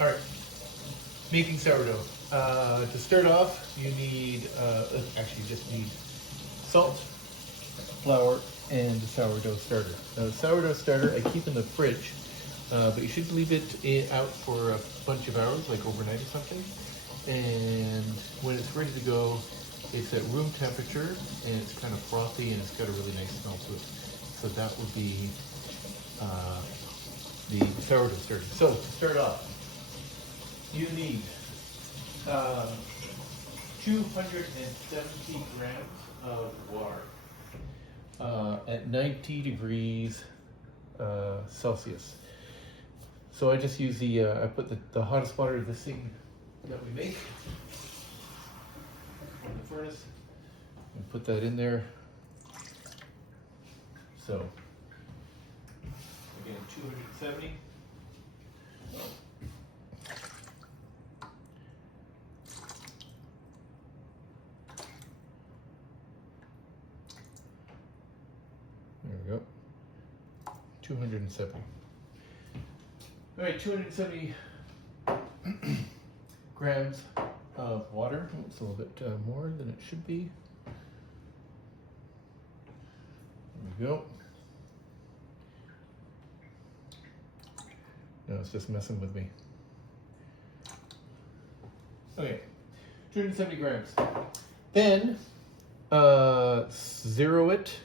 All right, making sourdough. To start off, you need, actually you just need salt, flour, and the sourdough starter. Now the sourdough starter I keep in the fridge, but you should leave it out for a bunch of hours, like overnight or something. And when it's ready to go, it's at room temperature and it's kind of frothy and it's got a really nice smell to it. So that would be the sourdough starter. So to start off, you need 270 grams of water at 90 degrees Celsius. So I just use I put the hottest water of this thing that we make on the furnace and put that in there. So again, 270. There we go. 270. All right, 270 grams of water. It's a little bit more than it should be. There we go. No, it's just messing with me. Okay, 270 grams. Then zero it.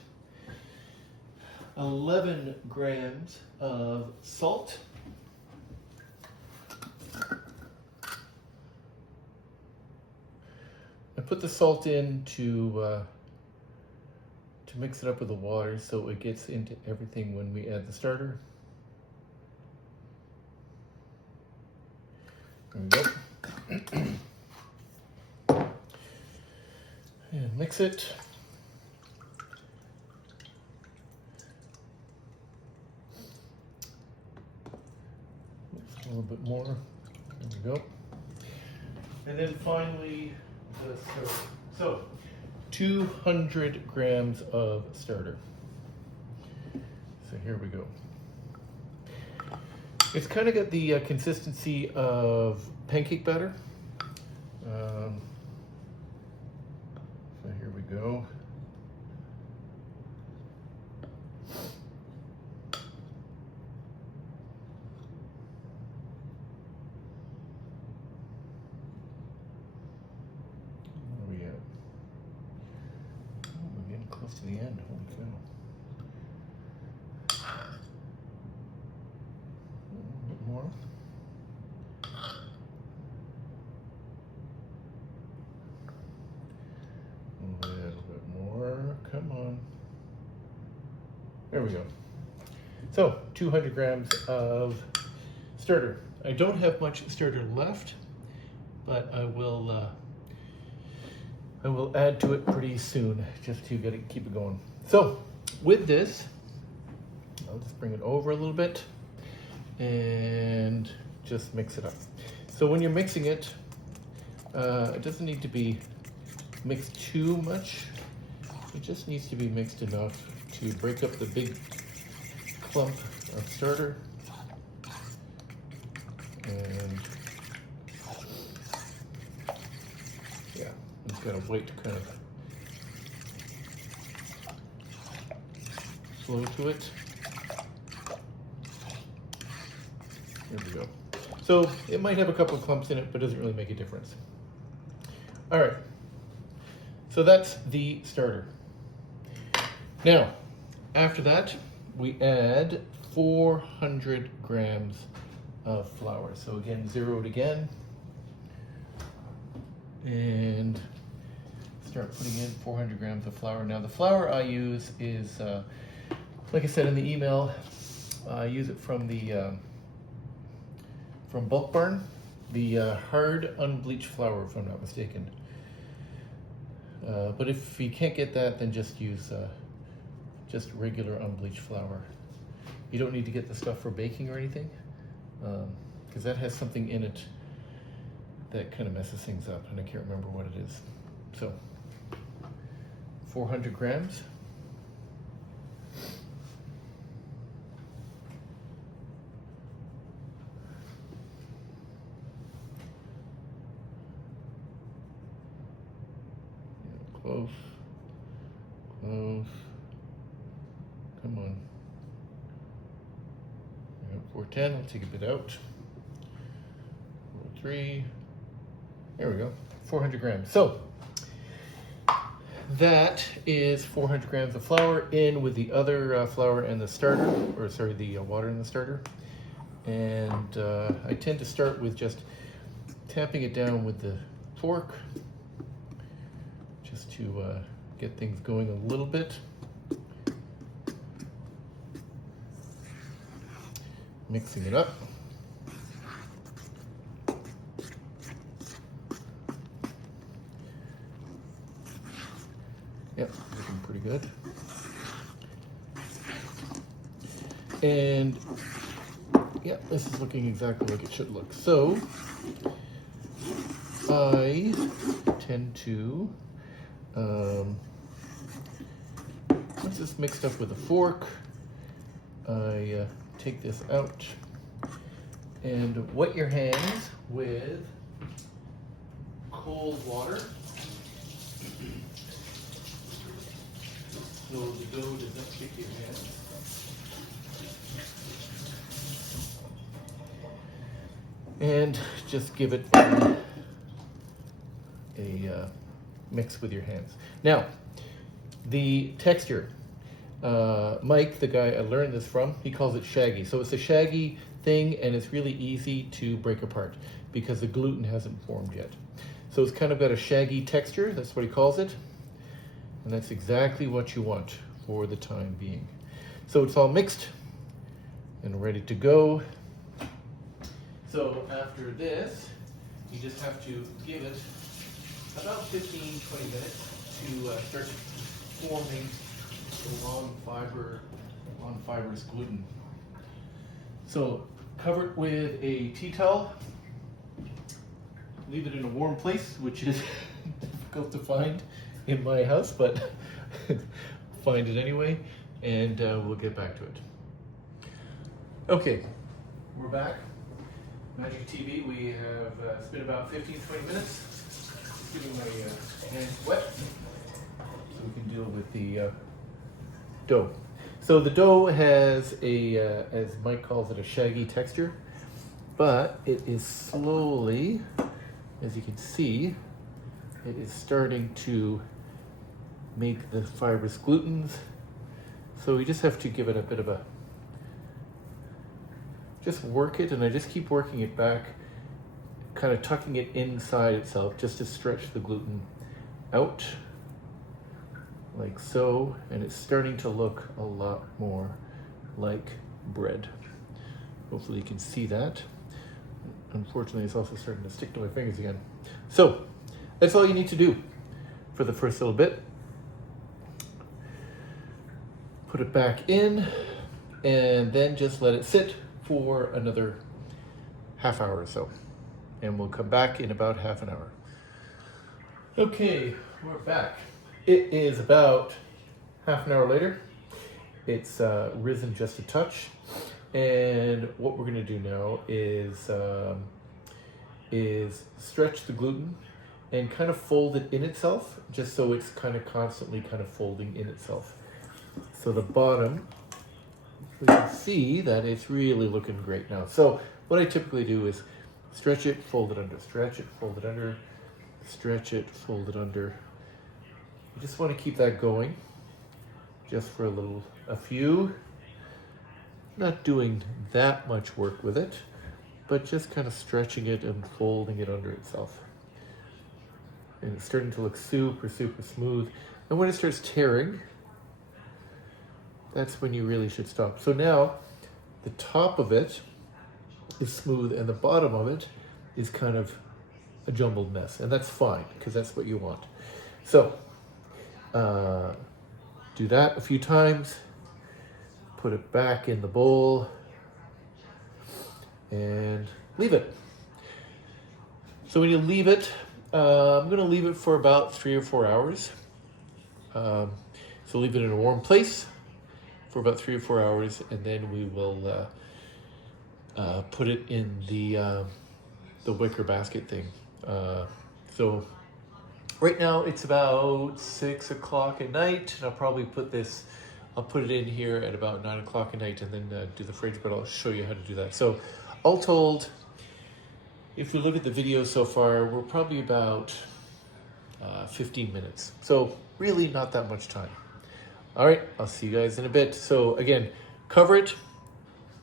11 grams of salt. I put the salt in to mix it up with the water so it gets into everything when we add the starter. There we go. And mix it. Mix a little bit more. There we go. And then finally, the starter. So, 200 grams of starter. So here we go. It's kind of got the consistency of pancake batter. So here we go. Where are we at? Oh, we're getting close to the end. Holy cow. More. A little bit more. Come on. There we go. So 200 grams of starter. I don't have much starter left, but I will add to it pretty soon just to keep it going. So with this, I'll just bring it over a little bit and just mix it up. So when you're mixing it, it doesn't need to be mixed too much. It just needs to be mixed enough to break up the big clump of starter. And yeah, just gotta wait to kind of flow to it. There we go. So it might have a couple of clumps in it, but it doesn't really make a difference. All right, so that's the starter. Now, after that, we add 400 grams of flour. So again, zero it again. And start putting in 400 grams of flour. Now the flour I use is, like I said in the email, I use it from from Bulk Barn, the hard unbleached flour, if I'm not mistaken. But if you can't get that, then just use just regular unbleached flour. You don't need to get the stuff for baking or anything, because that has something in it that kind of messes things up, and I can't remember what it is. So, 400 grams. close, close. Come on. 410, I'll take a bit out. 403. There we go. 400 grams. So that is 400 grams of flour in with the other flour and the starter, or sorry, the water in the starter. And I tend to start with just tapping it down with the fork, just to get things going a little bit. Mixing it up. Yep, looking pretty good. And yeah, this is looking exactly like it should look. So I tend to, once it's mixed up with a fork, I take this out and wet your hands with cold water. So the dough does not stick to your hands. And just give it a mix with your hands. Now, the texture. Mike, the guy I learned this from, he calls it shaggy. So it's a shaggy thing, and it's really easy to break apart because the gluten hasn't formed yet. So it's kind of got a shaggy texture, that's what he calls it. And that's exactly what you want for the time being. So it's all mixed and ready to go. So after this, you just have to give it about 15-20 minutes to start forming the long fibrous gluten. So cover it with a tea towel. Leave it in a warm place, which is difficult to find in my house, but find it anyway, and we'll get back to it. Okay, we're back. Magic TV, we have it's been about 15-20 minutes. Just getting my hands wet so we can deal with the dough. So the dough has a, as Mike calls it, a shaggy texture, but it is slowly, as you can see, it is starting to make the fibrous glutens. So we just have to give it a bit of a, just work it, and I just keep working it back, kind of tucking it inside itself just to stretch the gluten out, like so, and it's starting to look a lot more like bread. Hopefully you can see that. Unfortunately, it's also starting to stick to my fingers again. So that's all you need to do for the first little bit. Put it back in, and then just let it sit for another half hour or so. And we'll come back in about half an hour. Okay, we're back. It is about half an hour later. It's risen just a touch. And what we're gonna do now is stretch the gluten and kind of fold it in itself, just so it's kind of constantly kind of folding in itself. So the bottom, you can see that it's really looking great now. So what I typically do is stretch it, fold it under, stretch it, fold it under, stretch it, fold it under. You just want to keep that going just for a few, not doing that much work with it, but just kind of stretching it and folding it under itself. And it's starting to look super, super smooth. And when it starts tearing, that's when you really should stop. So now the top of it is smooth and the bottom of it is kind of a jumbled mess. And that's fine, because that's what you want. So do that a few times, put it back in the bowl, and leave it. So when you leave it, I'm gonna leave it for about 3 or 4 hours. So leave it in a warm place for about 3 or 4 hours, and then we will put it in the wicker basket thing. So Right now it's about 6 o'clock at night, and I'll probably I'll put it in here at about 9 o'clock at night and then do the fridge, but I'll show you how to do that. So all told, if we look at the video so far, we're probably about 15 minutes. So really not that much time. All right, I'll see you guys in a bit. So again, cover it,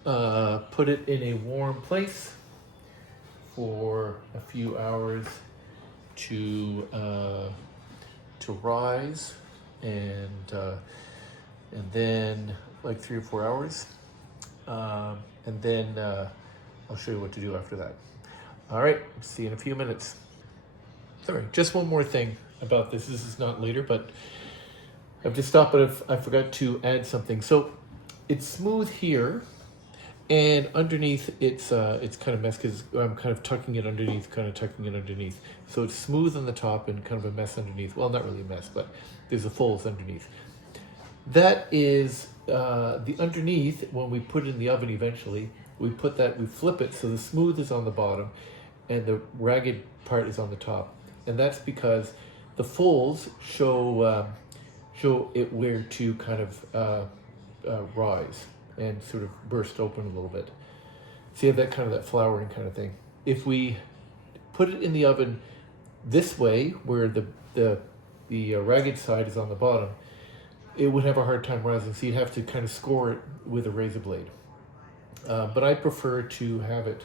put it in a warm place for a few hours to rise, and then like 3 or 4 hours, and then I'll show you what to do after that. All right, see you in a few minutes. Sorry, just one more thing about this. This is not later, but I've just stopped, but I forgot to add something. So it's smooth here, and underneath it's kind of mess because I'm kind of tucking it underneath. So it's smooth on the top and kind of a mess underneath. Well, not really a mess, but there's a folds underneath. That is the underneath. When we put it in the oven eventually, we flip it so the smooth is on the bottom and the ragged part is on the top. And that's because the folds show it where to kind of rise and sort of burst open a little bit. So you have that flowering kind of thing. If we put it in the oven this way, where the ragged side is on the bottom, it would have a hard time rising. So you'd have to kind of score it with a razor blade. But I prefer to have it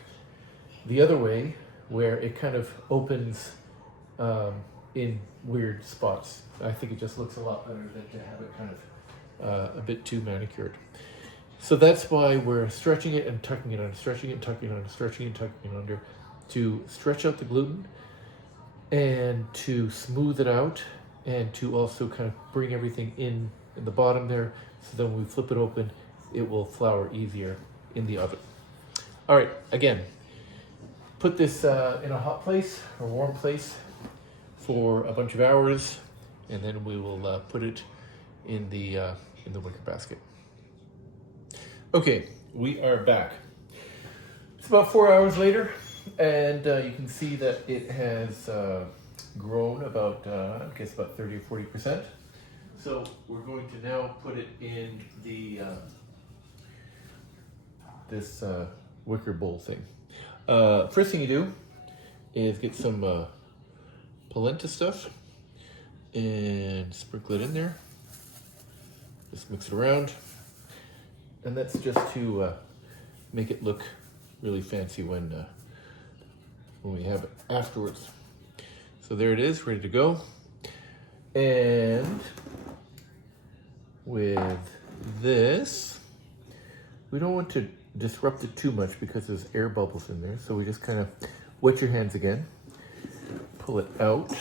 the other way, where it kind of opens in weird spots. I think it just looks a lot better than to have it kind of a bit too manicured. So that's why we're stretching it and tucking it under, stretching it and tucking it under, stretching it and tucking it under, to stretch out the gluten and to smooth it out, and to also kind of bring everything in the bottom there, so then when we flip it open, it will flour easier in the oven. All right, again, put this in a hot place or warm place for a bunch of hours, and then we will put it in the wicker basket. Okay, we are back. It's about 4 hours later, and you can see that it has grown about, I guess about 30 or 40%. So we're going to now put it in the this wicker bowl thing. First thing you do is get some polenta stuff and sprinkle it in there. Just mix it around. And that's just to make it look really fancy when we have it afterwards. So there it is, ready to go. And with this, we don't want to disrupt it too much because there's air bubbles in there. So we just kind of wet your hands again, pull it out.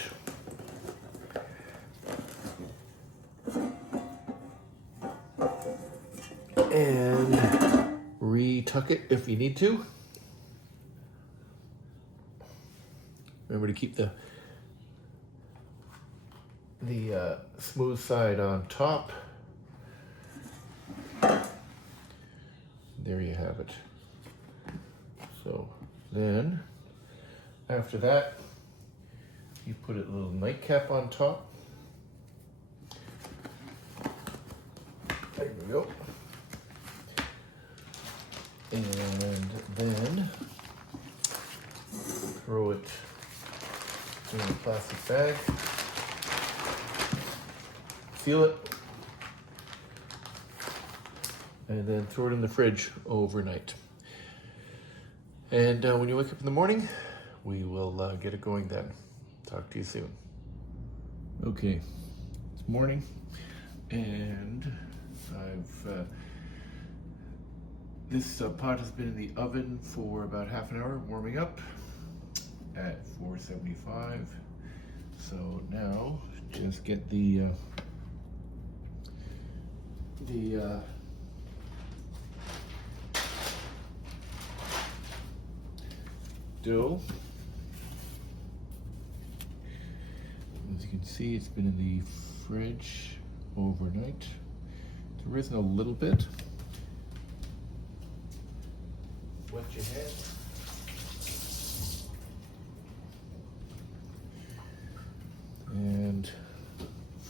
And re-tuck it if you need to. Remember to keep the smooth side on top. There you have it. So then, after that, you put a little nightcap on top. There we go. And then throw it in a plastic bag. Seal it. And then throw it in the fridge overnight. And when you wake up in the morning, we will get it going then. Talk to you soon. Okay, it's morning, and I've this pot has been in the oven for about half an hour, warming up at 475. So now just get the dough. As you can see, it's been in the fridge overnight. It's risen a little bit. Wet your hands. And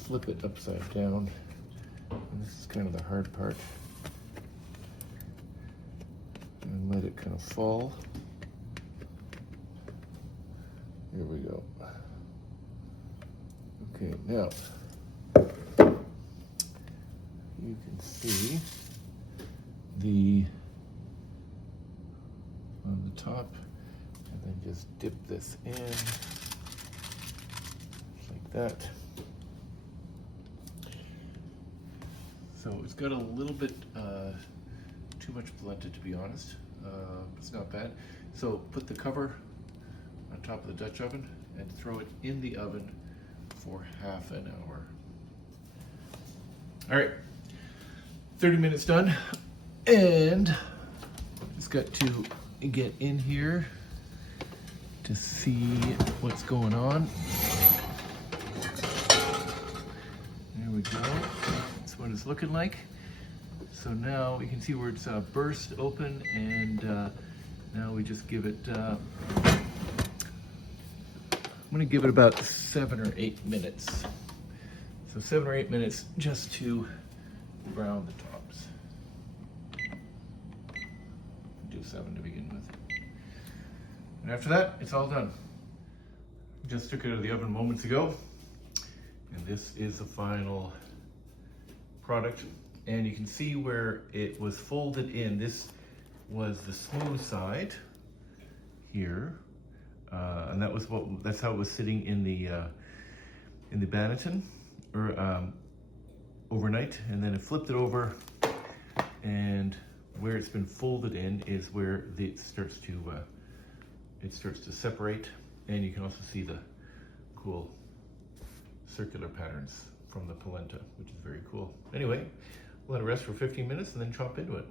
flip it upside down. And this is kind of the hard part. And let it kind of fall. Here we go. Okay, now you can see on the top, and then just dip this in like that. So it's got a little bit too much polenta, to be honest. It's not bad. So put the cover on top of the Dutch oven and throw it in the oven for half an hour. All right, 30 minutes done, and it's got to get in here to see what's going on. There we go. That's what it's looking like. So now we can see where it's burst open, and now we just give it, I'm gonna give it about 7 or 8 minutes. So 7 or 8 minutes just to brown the tops. Do 7 to begin with. And after that, it's all done. Just took it out of the oven moments ago, and this is the final product. And you can see where it was folded in. This was the smooth side here, and that's how it was sitting in the Banneton overnight. And then it flipped it over, and where it's been folded in is where it starts to separate, and you can also see the cool circular patterns from the polenta, which is very cool. Anyway, let it rest for 15 minutes and then chop into it.